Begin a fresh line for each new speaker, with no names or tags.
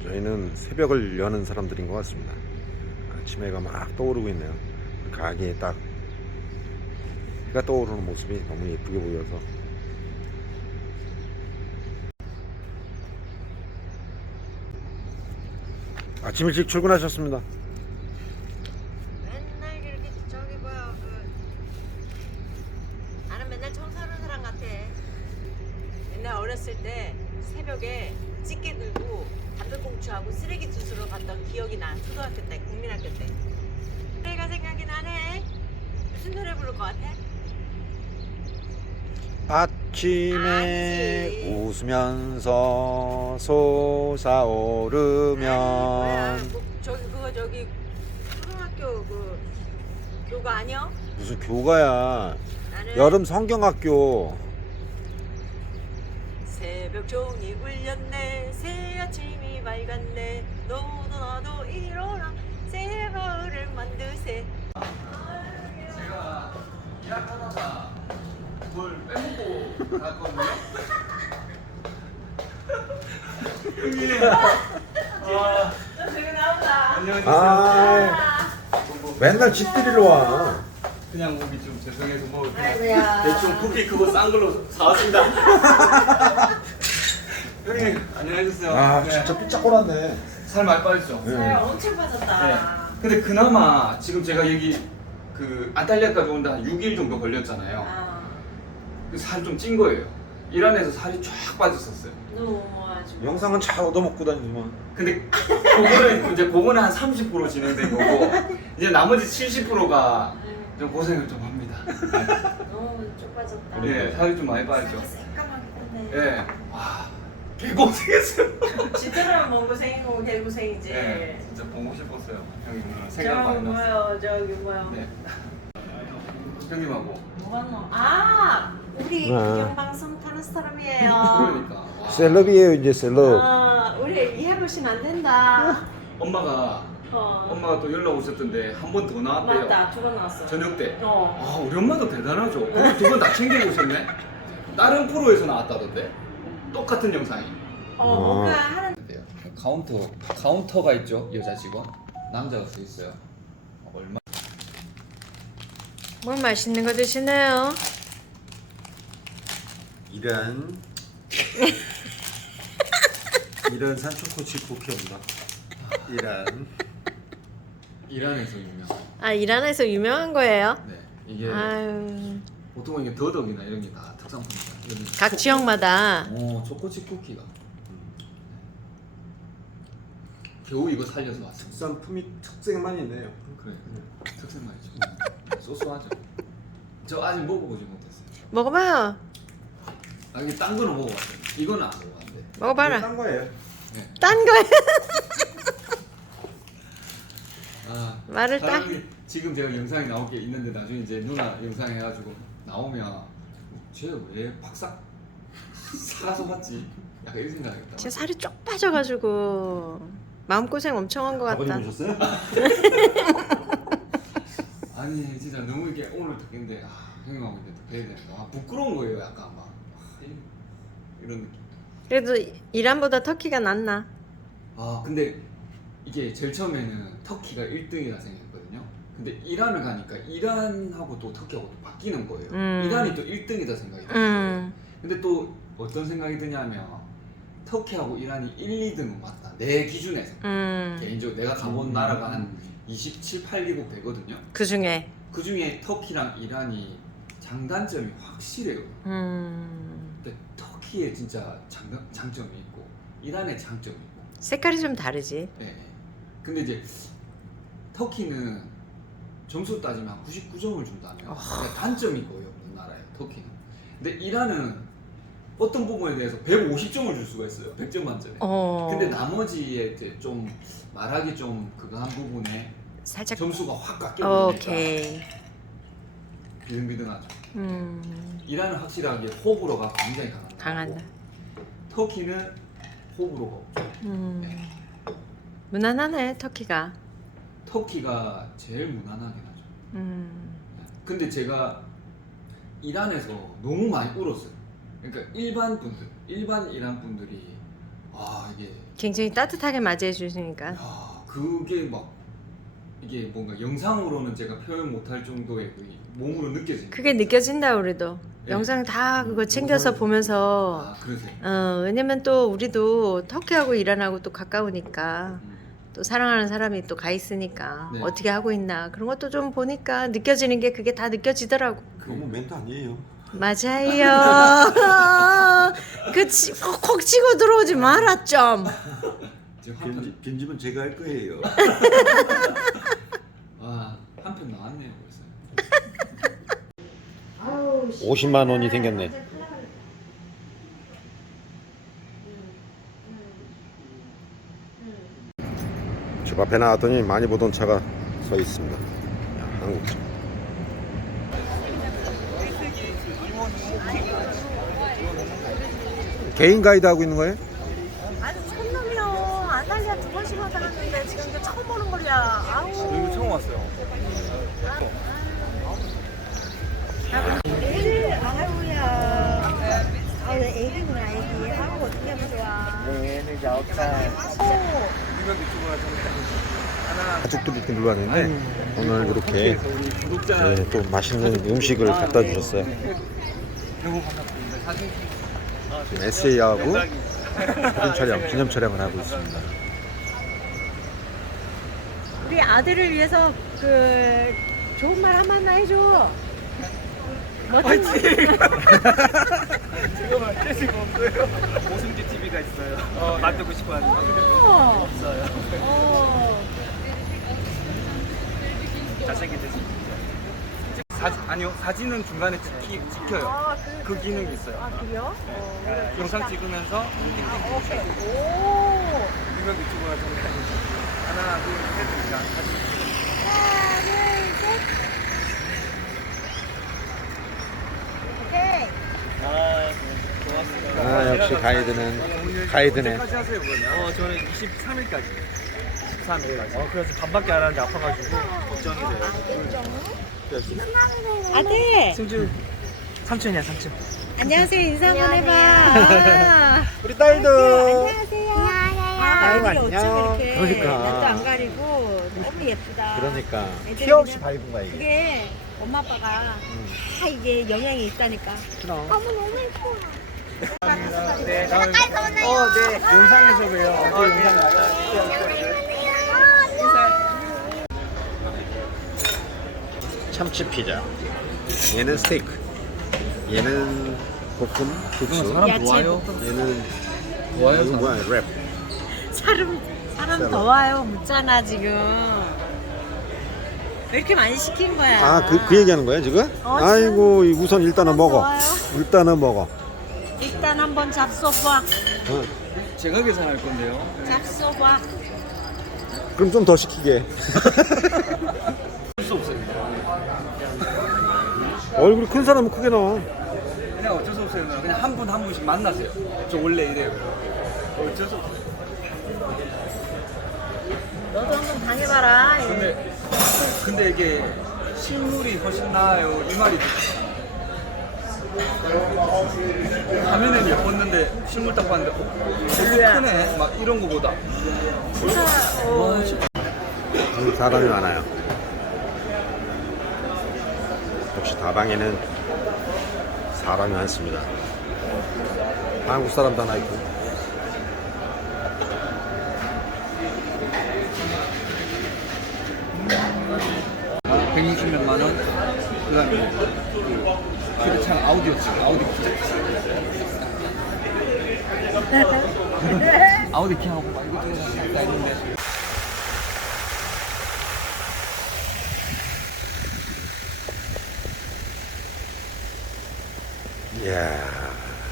저희는 새벽을 여는 사람들인 것 같습니다. 아침 해가 막 떠오르고 있네요. 가게에 딱 해가 떠오르는 모습이 너무 예쁘게 보여서. 아침 일찍 출근하셨습니다.
맨날 그렇게 저기 뭐야 나는 맨날 청소하는 사람 같아. 옛날 어렸을 때 새벽에 찌개 들고 담배꽁초하고 쓰레기 주스러 갔던 기억이 나. 초등학교 때, 국민학교 때. 노래가 생각이 나네. 무슨 노래 부를 것 같아?
아침에
아니지.
웃으면서
아니,
솟아오르면
뭐야? 저기 그거 저기 초등학교 그 교가 아니야?
무슨 교가야.
나는
여름 성경학교.
새벽 종이 울렸네 새 아침이 밝았네 너도 나도 일어나 새 마을을 만드세.
제가 일하다가 뭘 빼먹고 갔거든요. 형님.
저기 나온다.
안녕하세요.
아, 맨날 집들이로 와.
그냥 오기 좀 죄송해서 뭐 그냥
아이고야.
대충 쿠키 그거 싼 걸로 사왔습니다. 형님 안녕하셨어요.
아,
네.
진짜 삐짝꼬랐네.
살 많이 빠졌죠.
네.
살 엄청 빠졌다.
네. 근데 그나마 지금 제가 여기 그 안탈리아까지 온다 한 6일 정도 걸렸잖아요.
아,
살 좀 찐 거예요. 이란에서 살이 쫙 빠졌었어요.
너무 아주.
영상은 잘 얻어먹고 다니지만.
근데 그거는 한 30% 진행된 거고 이제 나머지 70%가 좀 고생을 좀 합니다.
너무 쪽 빠졌다.
네, 살이 좀 많이 빠졌죠.
살이 새까맣게 떴네.
네, 와, 개고생했어요.
집들어만 먹은 고생이고 개고생이지.
네, 진짜 보고 싶었어요. 형님 오늘
저기
생각 많이 났어요.
뭐야 저기 뭐야.
네, 형님하고
뭐가 너? 아, 우리
네.
공영방송 타는 사람이에요.
그러니까 와,
셀럽이에요, 이제 셀럽.
아, 우리 이해보시면 안 된다.
엄마가 또 연락 오셨던데 한 번 더 나왔대요.
맞다, 두 번 나왔어.
저녁 때.
어.
아, 우리 엄마도 대단하죠. 두 번 다 챙겨 보셨네. 다른 프로에서 나왔다던데. 똑같은 영상이.
뭔가 하는.
카운터가 있죠, 여자 직원. 남자가 서 있어요. 얼마?
뭘 맛있는 거 드시나요?
이런 산초코치 쿠키입니다.
이란에서 유명.
아, 이란에서 유명한 거예요?
네, 이게
아유,
보통 이게 더덕이나 이런 게 다 특산품이다. 여기
각 지역마다.
초코칩 쿠키가. 겨우 이거 살려서 왔습니다.
특산품이 특색만 있네요.
그래, 특색 말이죠. 소소하죠. 저 아직 먹어보지 못했어요.
먹어봐요.
아, 이게 딴 거는 먹어봤어요. 이거는 안 먹어봤는데.
먹어봐라.
딴 거예요.
네.
딴 거야.
아,
말을
사람이 지금 제가 영상이 나올 게 있는데 나중에 이제 누나 영상 해가지고 나오면 쟤왜 박사 사가서 봤지? 약간 이런 생각하겠다.
진짜 살이 쪽 빠져가지고 마음고생 엄청 한 것 같다.
아버님 오셨어요?
아니 진짜 너무 이게 오늘 듣겠는데 형님하고 이제 또 뵈야 되니까 부끄러운 거예요. 약간 막 이런 느낌.
그래도 이란보다 터키가 낫나?
근데 이게 제일 처음에는 터키가 1등이라 생각했거든요. 근데 이란을 가니까 이란하고 또 터키하고 또 바뀌는 거예요. 이란이 또 1등이다 생각이 들어요. 근데 또 어떤 생각이 드냐면 터키하고 이란이 1, 2등은 맞다. 내 기준에서. 개인적으로 내가 가본 나라가 한 27, 8개국 되거든요.
그 중에.
그 중에 터키랑 이란이 장단점이 확실해요. 근데 터키에 진짜 장점이 있고 이란에 장점이 있고.
색깔이 좀 다르지.
네. 근데 이제 터키는 점수 따지면 한 99점을 준다면 그러니까 단점이 거의 없는 나라예요. 터키는. 근데 이란은 어떤 부분에 대해서 150점을 줄 수가 있어요. 100점 만점에. 근데 나머지에 이제 좀 말하기 좀 그거 한 부분에
살짝.
점수가 확 깎여 버리니까
오케이.
비등비등하죠. 이란은 확실하게 호불호가 굉장히 강한
강하다.
나라고 터키는 호불호가 없죠. 네.
무난하네 터키가.
터키가 제일 무난하긴 하죠. 근데 제가 이란에서 너무 많이 울었어요. 그러니까 일반 이란 분들이 이게
굉장히 따뜻하게 맞이해 주시니까.
그게 막 이게 뭔가 영상으로는 제가 표현 못할 정도의 그 몸으로 느껴지는.
그게 느껴진다 우리도.
네.
영상 다 그거 챙겨서 보면서.
그러세요.
왜냐면 또 우리도 터키하고 이란하고 또 가까우니까 또 사랑하는 사람이 또 가 있으니까
네.
어떻게 하고 있나 그런 것도 좀 보니까 느껴지는 게 그게 다 느껴지더라고.
너무 멘트 아니에요.
맞아요. 콕 치고 들어오지 마라 좀.
지금
편집은 제가 할 거예요.
한편 나왔네요 벌써.
50만 원이 생겼네. 집 앞에 나왔더니 많이 보던 차가 서 있습니다. 한국차. 개인 가이드 하고 있는 거예요?
아니 촌놈이요. 안달리아 2번씩 왔다 갔는데 지금 이제 처음 보는 거야. 아우.
여기 처음 왔어요.
아우야. 애기구나 애기. 아우 어떻게 하면 좋아.
얘는 이제 9살. 이런 유튜브가 좀 하나
가족도 이렇게 놀러 왔는데 오늘 이렇게
우리 구독자
네, 또 맛있는 음식을 갖다 주셨어요.
너무 반갑습니다. 사진
SA하고 사진 촬영, 기념 촬영을 하고 있습니다.
우리 아들을 위해서 그 좋은 말 한마디 해줘. 멋진 말.
지금은 깨질 거 없어요. 오승지 TV가 있어요. 만들고 싶어 하는 없어요. 잘생긴 대신. 아니요, 사진은 중간에 찍혀요. 그 기능이 있어요.
그래요?
영상 찍으면서
오케이. 오.
유명 유튜버가 좀 하나, 둘, 셋, 자, 사진.
하나, 둘, 셋. 오케이.
고맙습니다.
역시 가이드네.
언제까지 하세요, 그러면? 저는 23일까지. 13일까지. 그래서 반밖에 안 하는데 아파가지고 걱정이 돼요.
아들.
승주 삼촌이야, 삼촌.
안녕하세요. 인사 한번 해봐.
우리 딸도.
안녕하세요.
아이고,
애들이 어쩜
안녕.
이렇게
그러니까.
낯도 안 가리고 너무 예쁘다.
그러니까
애들이
티 없이
그냥
밝은 거야 이게.
그게 엄마 아빠가 다 이게 영향이 있다니까.
그럼.
너무 예뻐.
네, 네. 영상에서 봬요. 영상 나가요.
참치 피자. 얘는 스테이크. 얘는 볶음 국수.
야채 볶음.
얘는
좋아요.
이거 뭐야 랩.
사람 더워요. 묻잖아 지금. 왜 이렇게 많이 시킨 거야?
그 얘기하는 거야 지금? 아이고 우선 일단은 먹어.
좋아요.
일단은 먹어.
일단 한번 잡숴봐.
어,
제가 계산할 건데요.
잡숴봐.
그럼 좀 더 시키게.
할 수 없어요.
얼굴이 큰 사람은 크게 나와.
그냥 어쩔 수 없어요. 그냥 한 분 한 분씩 만나세요. 저 원래 이래요. 어쩔 수 없어요.
너도 한번 당해봐라.
근데 이게 실물이 훨씬 나아요. 이 말이 화면은 예뻤는데 실물 딱 봤는데
별로야.
크네. 막 이런 거보다.
사람이 많아요. 역시 다방에는 사람이 많습니다. 한국 사람도 하나 있고.
아, 160몇만 원. 그다음에 그 아우디오 아우디 키하고 막 이것저것 다 있는데.
이야.